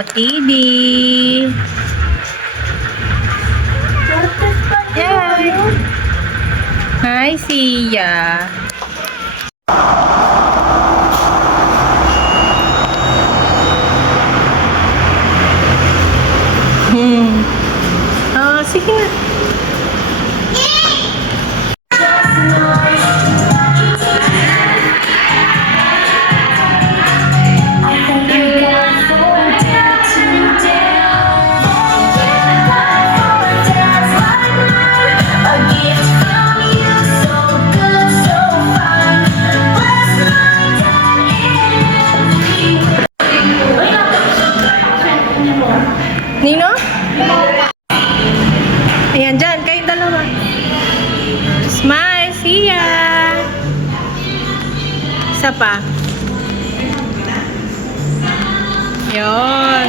OTD. Hi, Sia. Sige na. Nino? Ayan, dyan. Kayong dalawa. Smile, Sia. Isa pa. Yun.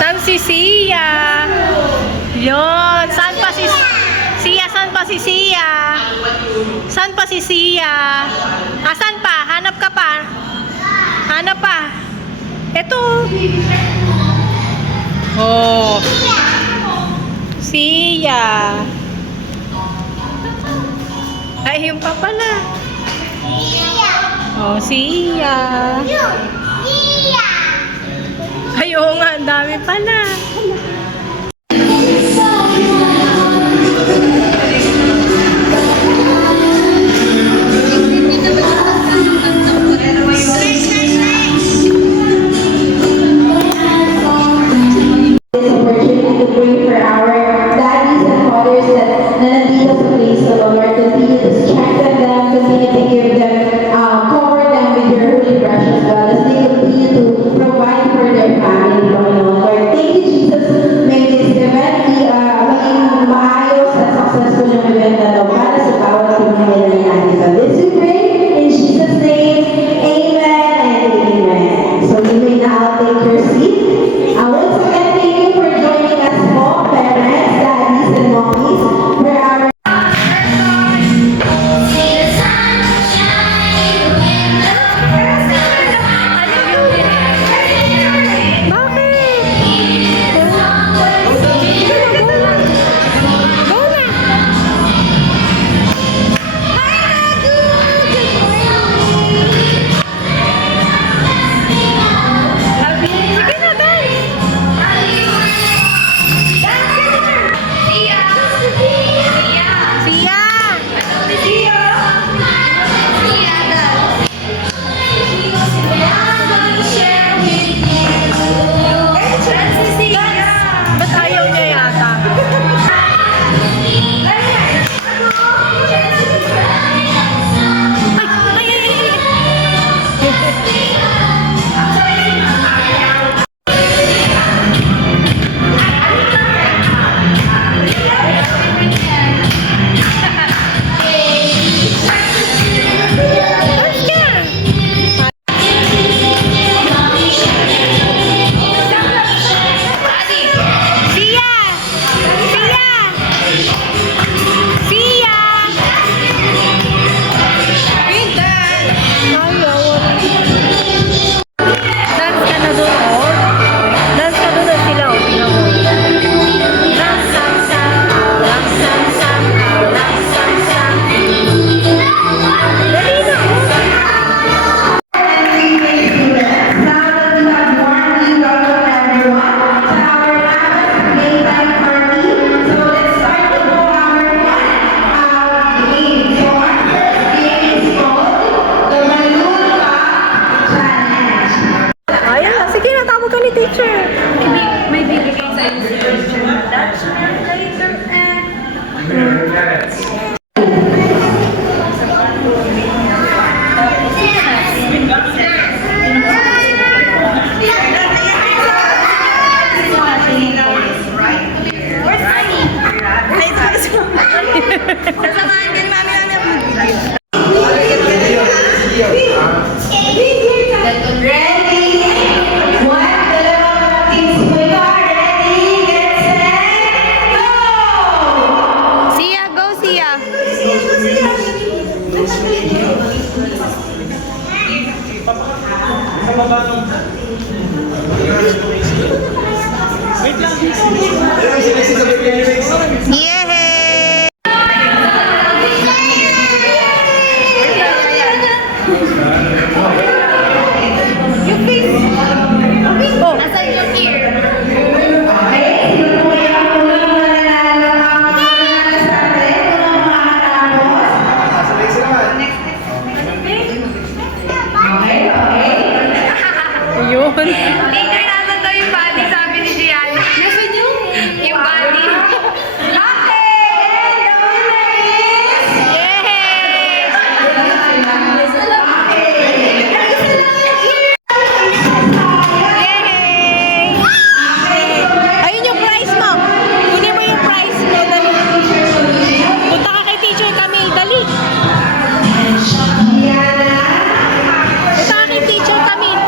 Saan si Sia? Yun. Saan pa si Sia? Saan pa si Sia? Saan pa si Sia? Asan pa? Hanap ka pa? Hanap pa? Ito. Oh. Sia. Ay, yung pa pala. Oh, Sia. Ay, oo nga. Ang dami pala. Sia, go Sia. Yehey! Oh. Nasaan yung ear? Yun. Teacher, nasan daw yung body? Sabi ni Gianna. Nasaan yung body? Ayun yung prize mo. Kunin mo yung prize mo. Dali. Punta ka kay Teacher Camille. Dali. Punta ka kay Teacher Camille.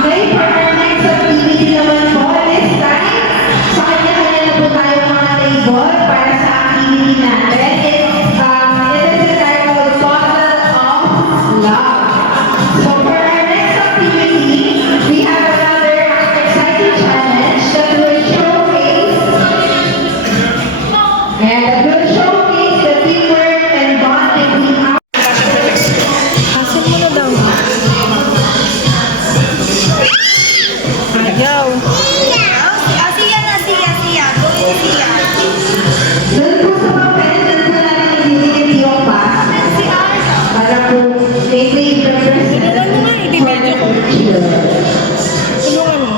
Okay, for our next activity naman po, this time, sa kanya-kanya na po tayo mga table para sa activity natin. It is entitled Bottle of Love. So for our next activity, we have another exciting challenge that will showcase the teamwork and bond between our Asin mo na daw. Ayaw. Doon po sa papel, doon po natin ibibigay yung pass. Para po, may represent Tulungan mo nga, i-video ko. Tulungan mo.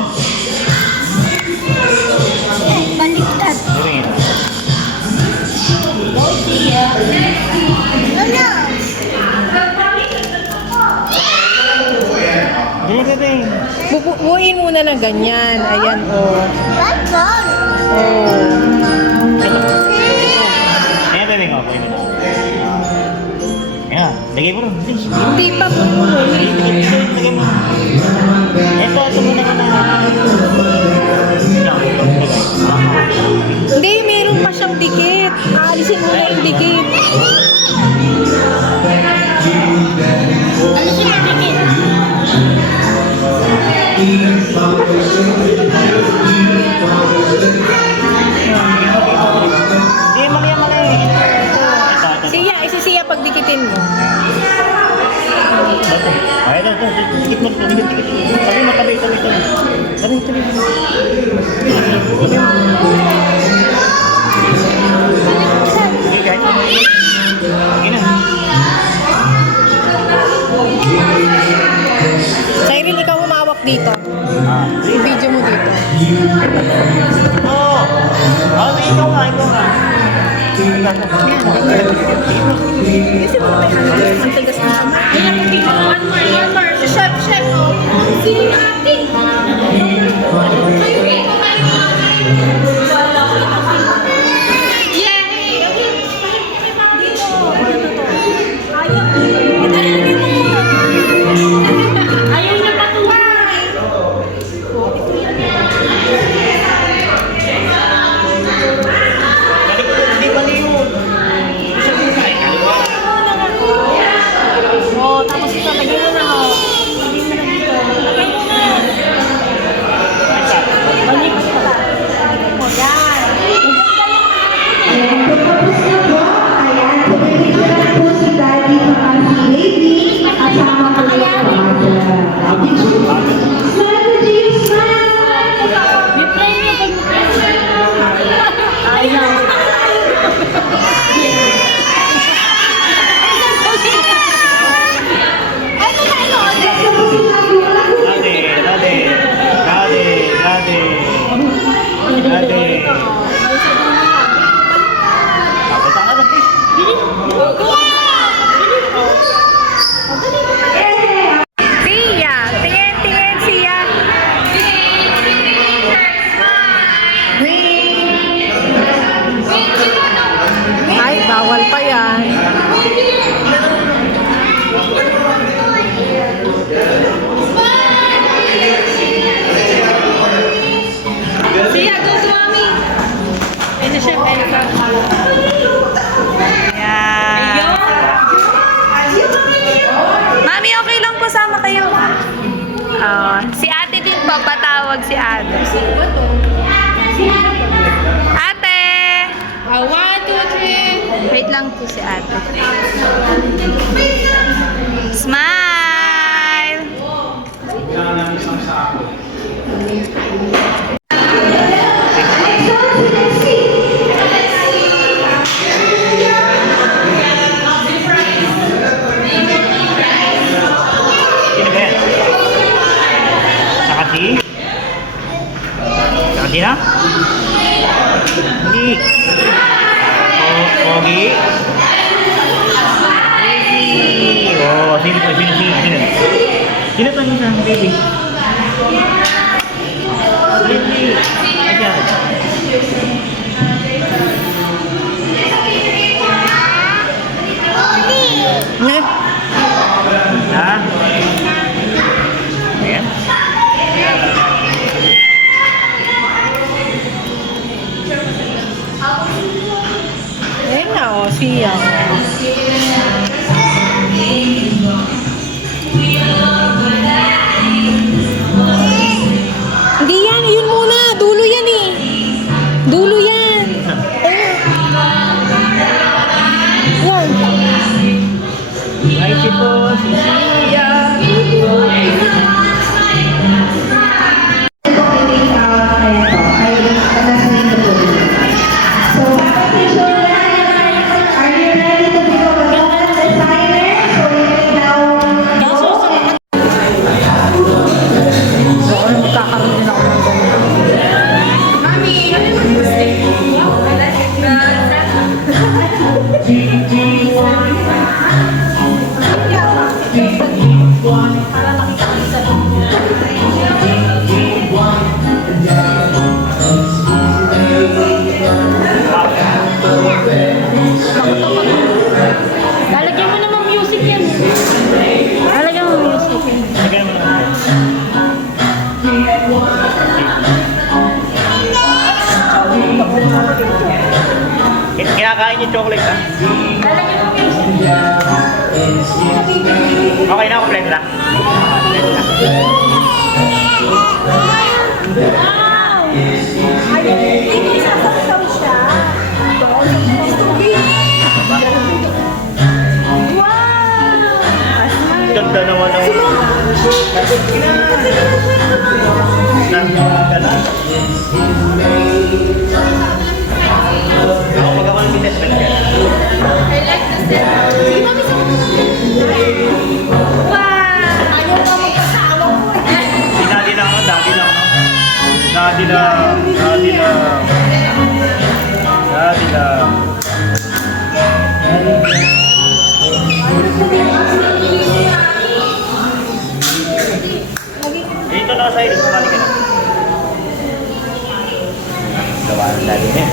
Bubuuin muna na ganyan. Ayan, oh. Oh. Ayan, tayo nga. Ayan, lagay mo rin. Hindi pa po. Lagay mo. Ito muna ka na. Hindi, meron pa siyang dikit. Aalisin mo na yung dikit. Hindi, mali. Siya, isisiya pag dikitin mo. Ay, ito. Dikit mo. Tabi mo. Tabi. Hindi, kahit mo. Sige na. Cyril, ikaw humawak dito. I-video mo dito. Oo. Ikaw nga. Kasi mo may ang tigas na kamay. Ayan, one more. Chef. Sino yung ate? Ayaw niya patuway. Hindi, mali yun. Oh, tapos tinatawag si ate. Ate! 1, 2, 3. Wait lang po si ate. Smile! Sino ba yan? Sakati? Sakati na? Hindi. Pogi? Baby! Oh, sino to? Sino? Sino to yung isang baby? Baby! Ayan. Ha? Ayan. Ayun na, oh, siya. Hindi yan, yun muna. Dulo yan eh. Dulo yan. Yan. Ay, si po, si Sia. So, bakit ni children? Are you ready to become a model designer? So, you can now go. Lalagyan mo naman music yan. Lalagyan mo music. Lagyan mo naman. Kinakain yung chocolate, ha? Okay na, complete na. Ganda naman ang... Ako magawa ng bites ba na? Daddy lang. Daddy lang. Dito na sa iyo, balik ka na. Gawa ng daddy niya.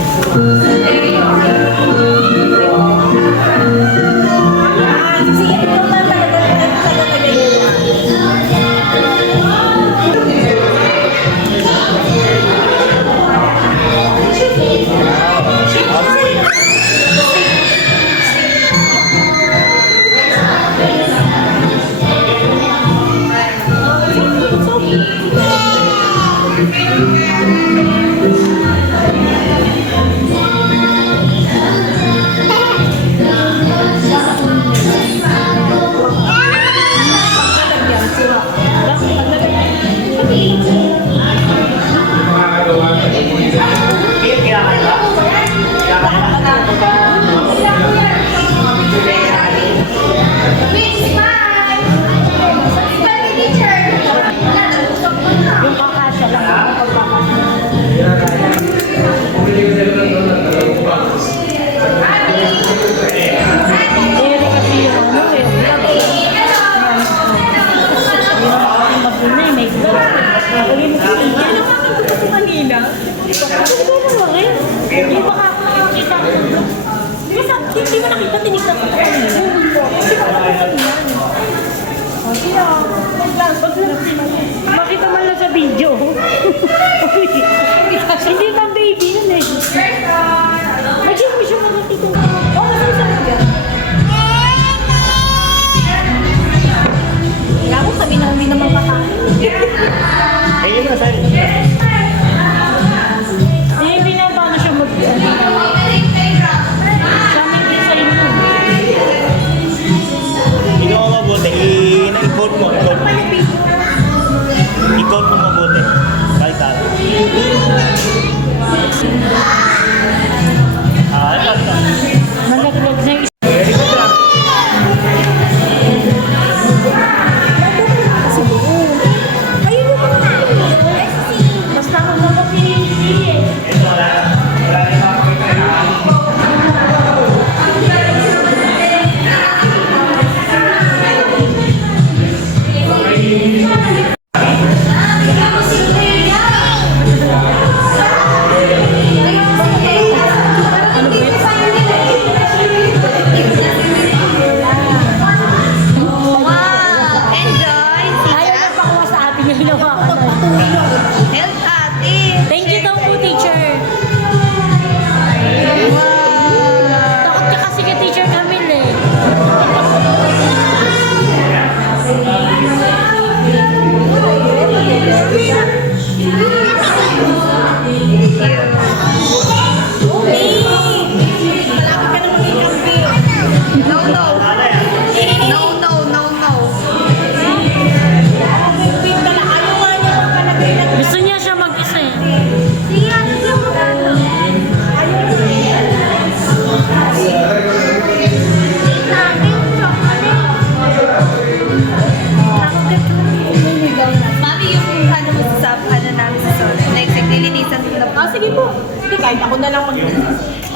Kahit ako na lang mag...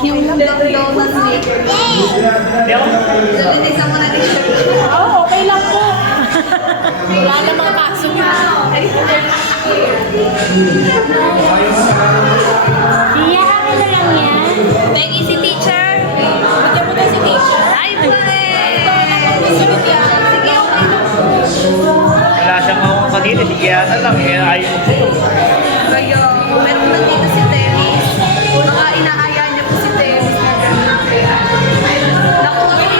Yung donuts maker. Hindi ako. Lulinisan mo na din siya. Oo, okay lang po. Wala namang kaso Siya, akin na lang yan. Peggy si teacher. Bigyan mo na si teacher. Ay, pare! Sunod yan. Sige, okay lang. Wala siyang ako kanina. Sige na lang. Ayaw ko sa'yo. Kaya, meron na dito si Temis. Baka inaaya niya po si Temis na gano'n. Nakuha ko yung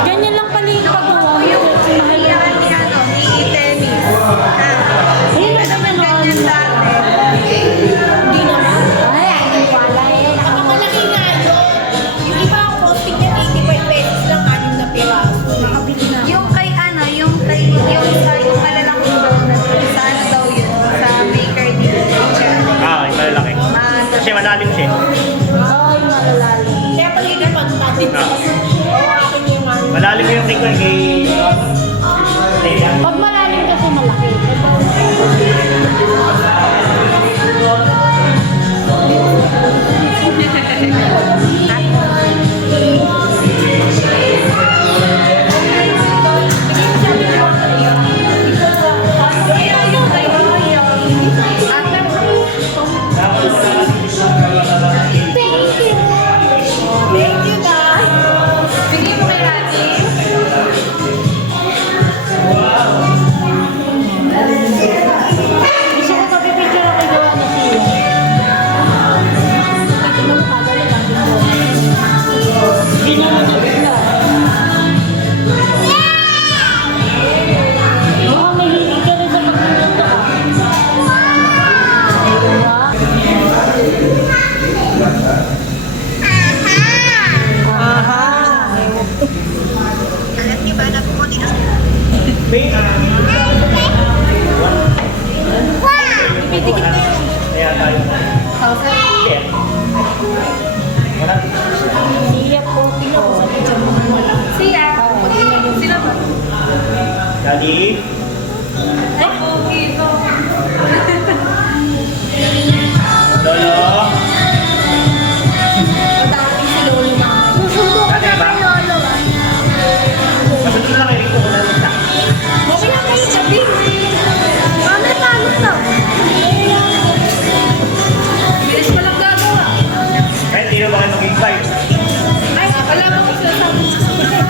Ganyan lang pala yung pagawa mo. yung iyakan ni ano, ni Temis. Ayun Hindi naman ganyan dati. Hindi naman. Ay, hindi pala eh. Ang malaki nga yun. Yung iba ang posting niya 85 pesos lang, 6 na piraso. Nakabili na. Yung kay ano, yung sa yung malalaking donut, sa ano daw yun, sa maker ni teacher. Ah, yung malalaki. Kasi malalim siya. Oo, yung malalalim. Kaya pag inipag natin. Ah. Oo, akin yung ano. Malalim yung cake ko kay... Pag malalim kasi malaki. Thank you na. Bigay mo kay Ate. Gusto ko kapipicture ako gawa na siya. Ito mo padala lang yung hindi naman nabigla. Oo, may hilig ka rin sa pagpunta ka. Kaya tayo. Hindi. Wala. Siya po, tingnan ko sa picture mo. Siya. Sino ba? Daddy. Ay, okay. Lolo. Madami si Lolo na. Daddy ba? Masunod na kayo dito kung nalit na. Mamaya kayo sabi. Ano talo na? Bilis ko lang gagawa. Kahit hindi na ba kayo mag-invite? Ay, wala mo ko sinasabi sa susunod.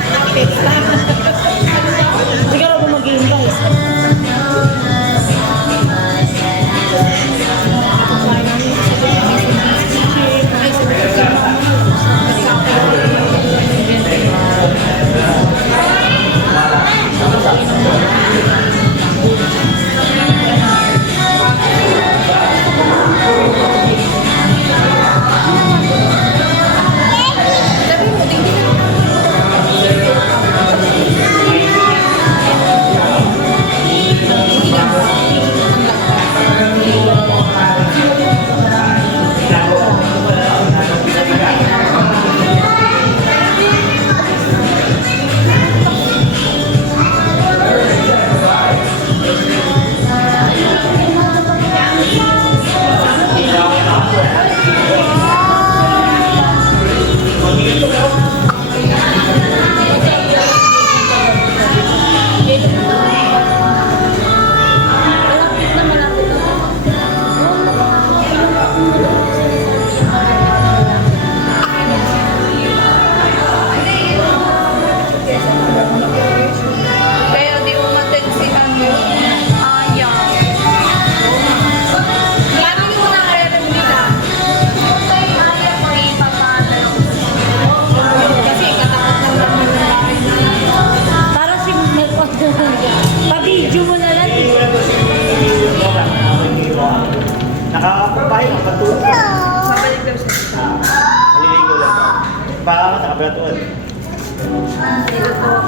Siguro ako mag-invite. Sabi mo, hindi na. Kaya di umaten si ano, Aya. Paano yung mga alam nila? Aya ko ipapadalo. Kasi katakot lang naman ng bahay nila. Para si pa-video mo na lang. Nakakapagpahin ang patulog ka. Babalik daw siya. Maliligo lang. Baka nakapagatuan. Dito po.